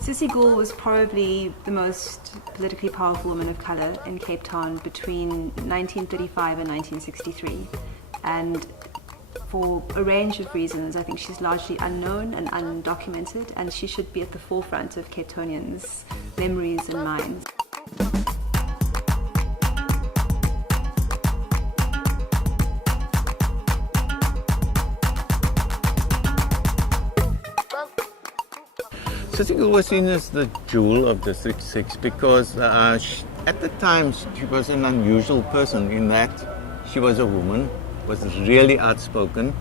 Cissie Gool was probably the most politically powerful woman of colour in Cape Town between 1935 and 1963. And for a range of reasons, I think she's largely unknown and undocumented, and she should be at the forefront of Cape Townians' memories and minds. Cissie Gool was seen as the jewel of District 6 because at the time she was an unusual person in that she was a woman, was really outspoken.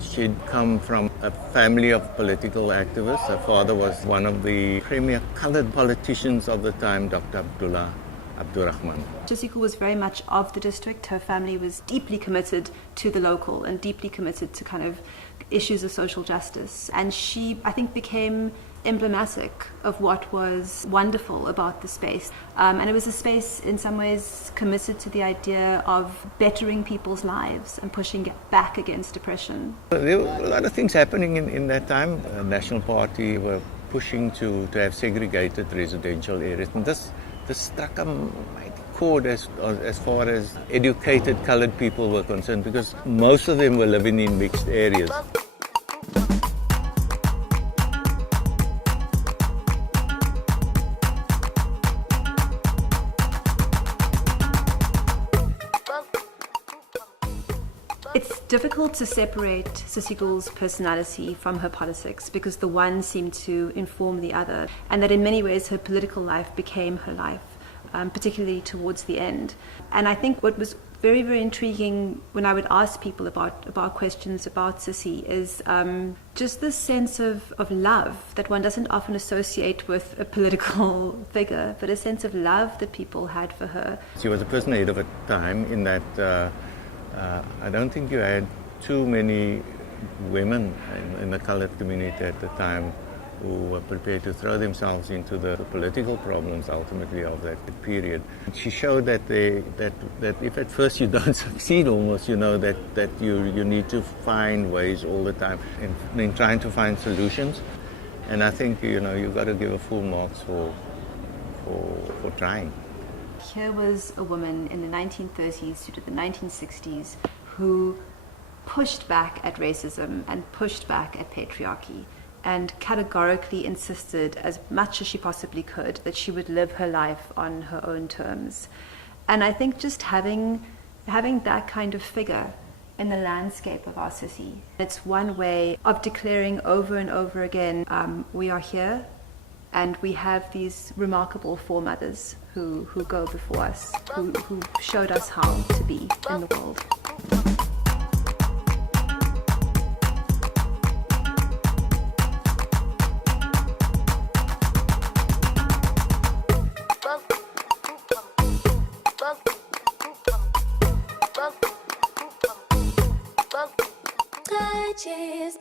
She'd come from a family of political activists. Her father was one of the premier coloured politicians of the time, Dr. Abdurrahman. Cissie Gool was very much of the district. Her family was deeply committed to the local and deeply committed to kind of issues of social justice. And she, I think, became emblematic of what was wonderful about the space. And it was a space in some ways committed to the idea of bettering people's lives and pushing back against oppression. There were a lot of things happening in that time. The National Party were pushing to have segregated residential areas. And this struck a mighty chord as far as educated coloured people were concerned, because most of them were living in mixed areas. It's difficult to separate Cissie Gool's personality from her politics because the one seemed to inform the other, and that in many ways her political life became her life, particularly towards the end. And I think what was very, very intriguing when I would ask people about questions about Cissie is just this sense of love that one doesn't often associate with a political figure, but a sense of love that people had for her. She was a person ahead of her time in that I don't think you had too many women in the coloured community at the time who were prepared to throw themselves into the political problems ultimately of that period. She showed that if at first you don't succeed almost, you know, that you need to find ways all the time in trying to find solutions. And I think, you know, you've got to give her full marks for trying. Here was a woman in the 1930s to the 1960s who pushed back at racism and pushed back at patriarchy and categorically insisted as much as she possibly could that she would live her life on her own terms. And I think just having that kind of figure in the landscape of our city, it's one way of declaring over and over again, we are here. And we have these remarkable foremothers who go before us, who showed us how to be in the world. Cheers.